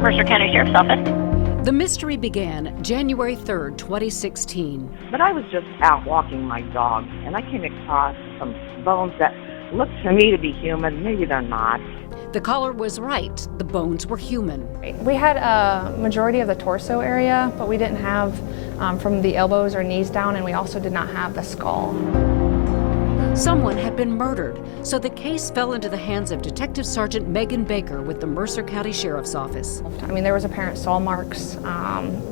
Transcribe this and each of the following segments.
Mercer County Sheriff's Office. The mystery began January 3rd, 2016. But I was just out walking my dog, and I came across some bones that looked to me to be human. Maybe they're not. The caller was right. The bones were human. We had a majority of the torso area, but we didn't have from the elbows or knees down, and we also did not have the skull. Someone had been murdered, so the case fell into the hands of Detective Sergeant Megan Baker with the Mercer County Sheriff's Office. I mean, there was apparent saw marks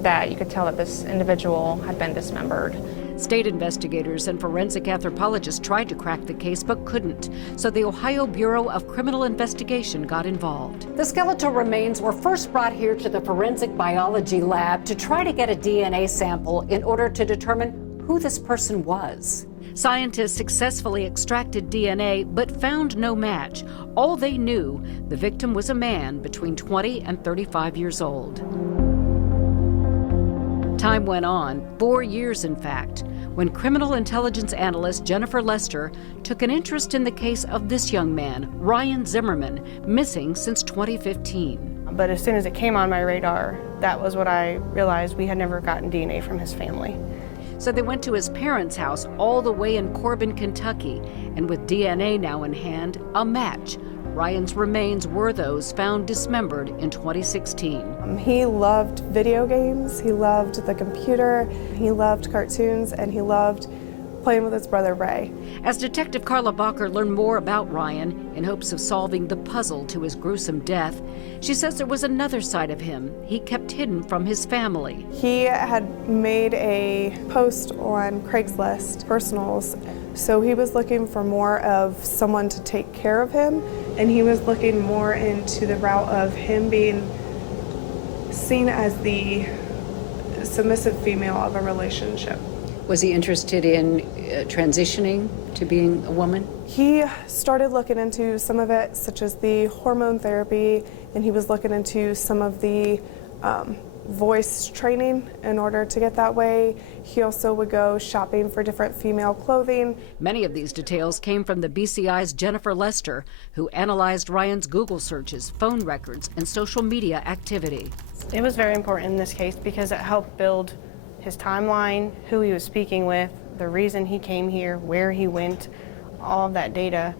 that you could tell that this individual had been dismembered. State investigators and forensic anthropologists tried to crack the case but couldn't, so the Ohio Bureau of Criminal Investigation got involved. The skeletal remains were first brought here to the forensic biology lab to try to get a DNA sample in order to determine who this person was. Scientists successfully extracted DNA but found no match. All they knew, the victim was a man between 20 and 35 years old. Time went on, 4 years in fact, when criminal intelligence analyst Jennifer Lester took an interest in the case of this young man, Ryan Zimmerman, missing since 2015. But as soon as it came on my radar, that was what I realized: we had never gotten DNA from his family. So they went to his parents' house all the way in Corbin, Kentucky, and with DNA now in hand, a match. Ryan's remains were those found dismembered in 2016. He loved video games, he loved the computer, he loved cartoons, and he loved playing with his brother Ray. As Detective Carla Bacher learned more about Ryan in hopes of solving the puzzle to his gruesome death, she says there was another side of him he kept hidden from his family. He had made a post on Craigslist, personals, so he was looking for more of someone to take care of him, and he was looking more into the route of him being seen as the submissive female of a relationship. Was he interested in transitioning to being a woman? He started looking into some of it, such as the hormone therapy, and he was looking into some of the voice training in order to get that way. He also would go shopping for different female clothing. Many of these details came from the BCI's Jennifer Lester, who analyzed Ryan's Google searches, phone records, and social media activity. It was very important in this case because it helped build his timeline, who he was speaking with, the reason he came here, where he went. All of that data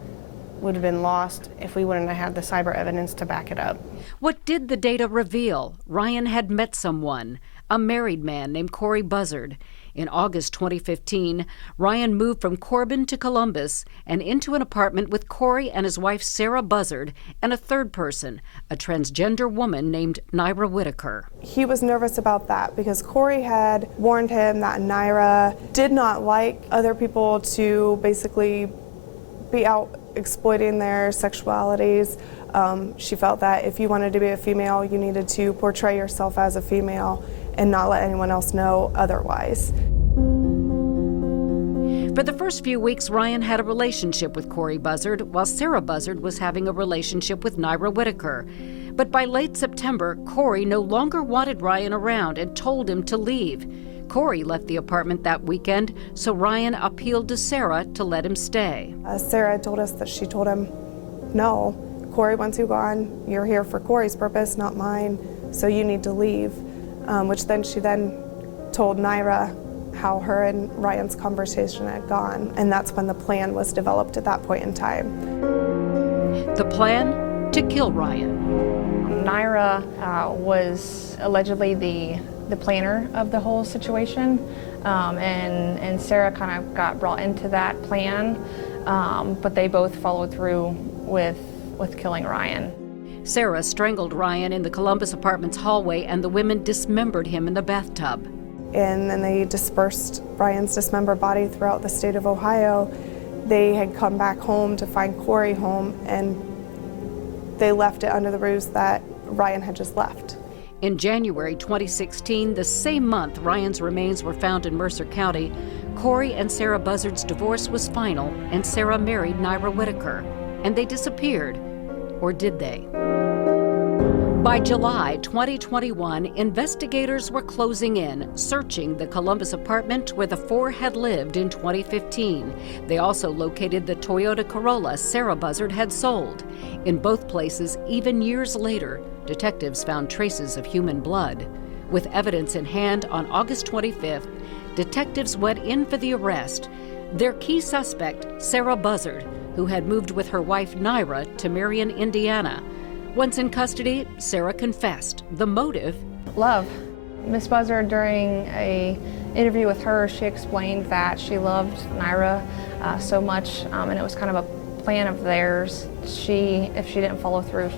would have been lost if we wouldn't have had the cyber evidence to back it up. What did the data reveal? Ryan had met someone, a married man named Corey Buzzard. In August 2015, Ryan moved from Corbin to Columbus and into an apartment with Corey and his wife Sarah Buzzard and a third person, a transgender woman named Naira Whitaker. He was nervous about that because Corey had warned him that Naira did not like other people to basically be out exploiting their sexualities. She felt that if you wanted to be a female, you needed to portray yourself as a female and not let anyone else know otherwise. For the first few weeks, Ryan had a relationship with Corey Buzzard, while Sarah Buzzard was having a relationship with Naira Whitaker. But by late September, Corey no longer wanted Ryan around and told him to leave. Corey left the apartment that weekend, so Ryan appealed to Sarah to let him stay. Sarah told us that she told him, no, Corey wants you gone. You're here for Corey's purpose, not mine, so you need to leave. Which then she told Naira how her and Ryan's conversation had gone, and that's when the plan was developed at that point in time. The plan? To kill Ryan. Naira was allegedly the planner of the whole situation, and Sarah kind of got brought into that plan, but they both followed through with killing Ryan. Sarah strangled Ryan in the Columbus apartment's hallway, and the women dismembered him in the bathtub. And then they dispersed Ryan's dismembered body throughout the state of Ohio. They had come back home to find Corey home, and they left it under the ruse that Ryan had just left. In January 2016, the same month Ryan's remains were found in Mercer County, Corey and Sarah Buzzard's divorce was final, and Sarah married Naira Whitaker. And they disappeared. Or did they? By July 2021, investigators were closing in, searching the Columbus apartment where the four had lived in 2015. They also located the Toyota Corolla Sarah Buzzard had sold. In both places, even years later, detectives found traces of human blood. With evidence in hand on August 25th, detectives went in for the arrest. Their key suspect, Sarah Buzzard, who had moved with her wife Naira to Marion, Indiana. Once in custody, Sarah confessed. The motive? Love. Miss Buzzard, during a interview with her, she explained that she loved Naira so much, and it was kind of a plan of theirs. If she didn't follow through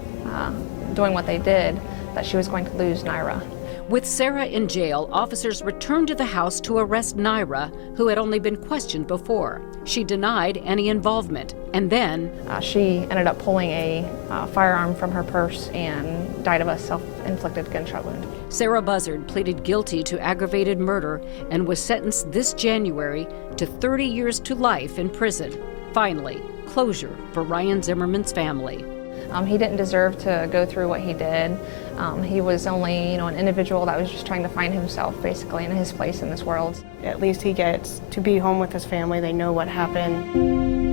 doing what they did, that she was going to lose Naira. With Sarah in jail, officers returned to the house to arrest Naira, who had only been questioned before. She denied any involvement, and then she ended up pulling a firearm from her purse and died of a self-inflicted gunshot wound. Sarah Buzzard pleaded guilty to aggravated murder and was sentenced this January to 30 years to life in prison. Finally, closure for Ryan Zimmerman's family. He didn't deserve to go through what he did. He was only, an individual that was just trying to find himself, basically, and his place in this world. At least he gets to be home with his family. They know what happened.